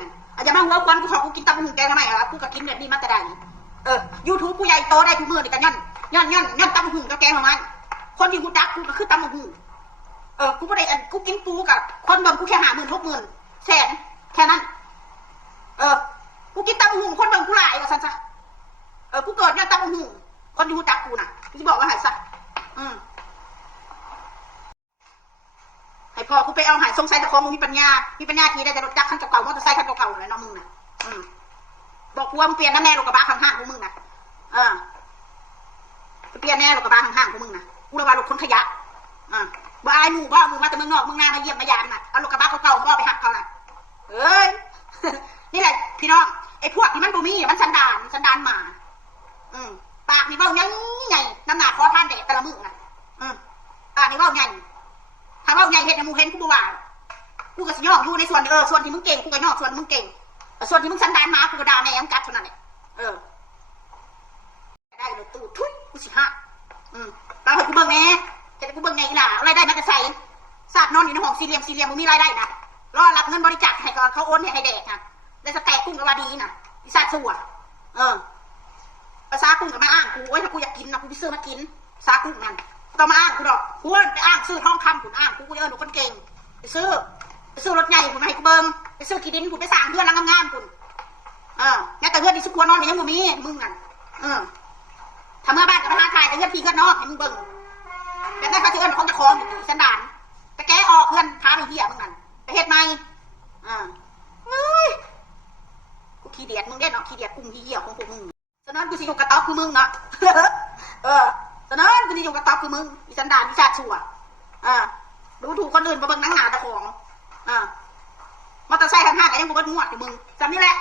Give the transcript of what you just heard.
น่ะอย่ามาหัวควันกูชอบกูกินตำหูแกงทำไมอ่ะกูก็กินแบบนี้มาแต่ใดYouTube กูใหญ่โตได้ทุกมื้อนี่ก็ย้อนตำหูกับแกงทำไมคนที่กูจักกูก็คือตำหูกูไม่ได้กูกินปูกับคนเบิ่งกูแค่50,000 60,000 แสนแค่นั้นกูกินตำหูคนเบิ่งกูหลายว่าซั่นซะกูเกิดย้อนตำหูคนที่กูจักกูน่ะที่บอกว่าหายซะให้พ่อกูไปเอาหายสงสัยแต่ของมึงมีปัญญาทีได้จะรถจักรคันเก่าๆมอเตอร์ไซค์คันเก่าๆเลยน้องมึงน่ะบอกกูว่ามึงเปลี่ยนนะแม่รถกระบะข้างๆของมึงน่ะเปลี่ยนแน่รถกระบะข้างๆของมึงน่ะกูระบายรถคนขยะบ่อายหมู่บ่มึงมาแต่เมืองนอกมึงนามาเยี่ยมมายามน่ะเอารถกระบะเก่าๆมาไปหักเขาน่ะนี่แหละพี่น้องไอ้พวกที่มันบ่มีมันสันดานหมาปากนี่เว้ายังไงน้ำหนักคอท่านแดกแต่ละมึงน่ะปากนี่เว้าใหญ่ถ้าเว้าใหญ่เห็นมึงเห็นกูบ่ว่ากูก็สิย่ออยู่ในส่วนส่วนที่มึงเก่งกูก็ย่อส่วนมึงเก่งส่วนที่มึงสันดานหมากูก็ด่าแม่ยังกัดเท่านั้นแหละได้เลยตู้ทุยกูสิฮะตามให้กูเบิ่งแม่จะได้กูเบิ่งไงล่ะอะไรได้มันจะใส่ศาสตร์นอนอยู่ในห้องสี่เหลี่ยมมึงมีรายได้นะรอรับเงินบริจาคให้ก่อนเขาโอนให้แดกนะได้สแต็กกุ้งกับวาดีนะอีสัตว์สัวภาษากุ้งกับมาอ้างกูโอ้ยถ้ากูอยากกินนะกูไปซื้อมากินภาษากุ้งนั่นต้องมาอ้างกูดอกกูไปอ้างซื้อทองคำกูอ้างกูหนูคนเก่งไปซื้อรถใหญ่กูมาให้กูเบิ่งไปซื้อขี้ดินกูไปสร้างเพื่อนงามๆกูแม้แต่เพื่อนที่สุกวนอนยังบ่มีมึงนั่นทำเมื่อบ้านกับพนักงานแต่เพื่อนพี่เพื่อนน้องให้มึงเบิ่งแบบนั้นเขาจะเอิ้นของจะคองอยู่ดีสันดานไปแก้ออกเพื่อนพาไปเหี้ยมึงนั่นไปเฮ็ดไหมกูขี้เดียดมึงได้เนาะขี้เดียดกุ้งขี้เหี้ยของพวกมึงฉะนั้นกูสิอยู่กระต๊อบคือมึงเนาะฉะนั้นกูสิอยู่กระต๊อบคือมึงอีสันดานอีชาติชั่วดูถูกคนอื่นมาเบิ่งหนังหนาตะของมอเตอร์ไซค์ข้างๆก็ยังบ่เบิ่งงวดอยู่มึงจำนี่แหละ